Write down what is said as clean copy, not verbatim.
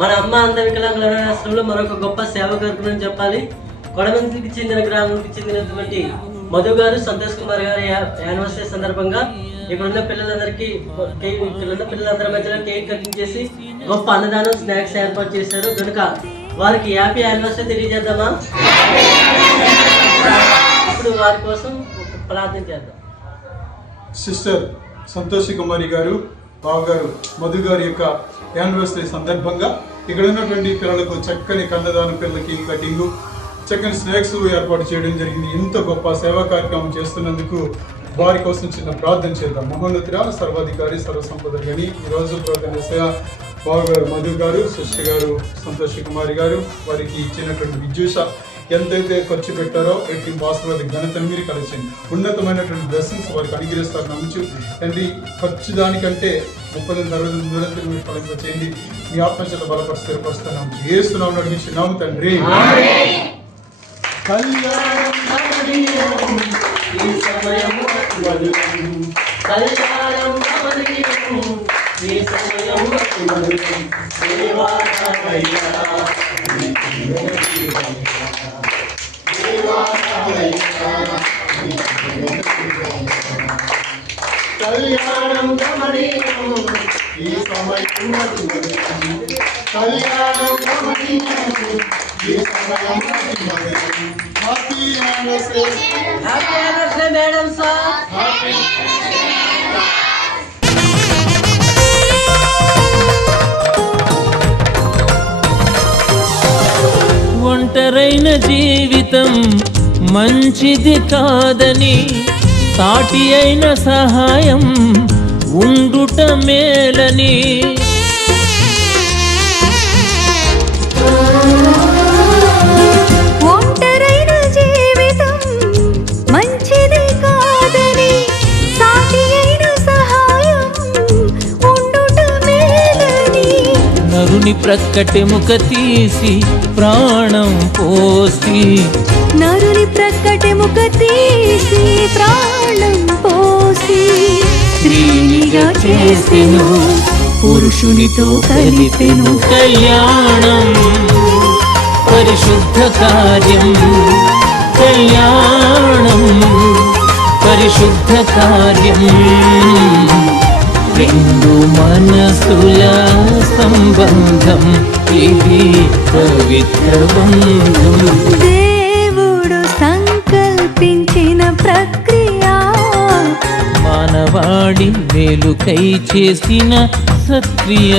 మన అమ్మ అంధ వికలాంగుల రాష్ట్రంలో మరొక గొప్ప సేవ కార్యక్రమం చెప్పాలి. కొడమందికి చెందిన గ్రామానికి చెందినటువంటి మధు గారు, సంతోష్ కుమార్ గారి యానివర్సరీ సందర్భంగా ఇక్కడ ఉన్న పిల్లలందరికీ పిల్లలందరి మధ్యలో కేక్ కటింగ్ చేసి గొప్ప అన్నదానం, స్నాక్స్ ఏర్పాటు చేశారు. కనుక వారికి హ్యాపీ యానివర్సరీ తెలియజేద్దామా? ఇప్పుడు వారి కోసం ప్రార్థన చేద్దాం. సిస్టర్ సంతోషి కుమారి గారు, బావ గారు మధు గారి యొక్క యానివర్సరీ సందర్భంగా ఇక్కడ ఉన్నటువంటి పిల్లలకు చక్కని కన్నదానం, పిల్లలకి కటింగు, చక్కని స్నాక్స్ ఏర్పాటు చేయడం జరిగింది. ఇంత గొప్ప సేవా కార్యక్రమం చేస్తున్నందుకు వారి కోసం చిన్న ప్రార్థన చేద్దాం. మహోన్నతుడా, సర్వాధికారి, సర్వసంపద గని ఈరోజు ప్రార్థన బావ గారు మధు గారు, సిస్టర్ గారు సంతోషి కుమారి గారు వారికి ఇచ్చినటువంటి విద్యూష ఎంతైతే ఖర్చు పెట్టారో ఎట్టి వాస్తవాది ఘనతను మీరు కలిసింది. ఉన్నతమైనటువంటి బ్లెస్సింగ్స్ వారికి అనుగ్రహిస్తారు నమ్ముచు తండ్రి. ఖర్చు దానికంటే 30 దూరంతో మీరు ఫలింప చేయండి. మీ ఆత్మచేత బలపరిచి స్థిరపరుస్తున్నాము. యేసునామమున అడిగిస్తున్నాము తండ్రి. కళ్యాణం గమనీయం ఈ సమయం కళ్యాణం గమనీయం ఈ సమయం హ్యాపీ యానివర్సరీ మేడం సార్. ఒంటరైన జీవితం మంచిది కాదని, సాటి అయిన సహాయం ఉండుట మేలని, ఒంటరైన జీవితం మంచిది కాదని, సాటి అయిన సహాయం ఉండుట మేలని, నరుని ప్రక్కటి ముఖ తీసి ప్రాణం పోసి, నరుని ప్రక్కటి ముఖ తీసి ప్రాణం పోసి, స్త్రీనిగా చేసెను పురుషునితో కలిపెను. కళ్యాణం పరిశుద్ధ కార్యం, కళ్యాణం పరిశుద్ధ కార్యం, రెండు మనసుల సంబంధం, ఇది పవిత్ర బంధం. దేవుడు సంకల్పించిన ప్రక్రియ, మానవాళి మేలుకై చేసిన సత్క్రియ.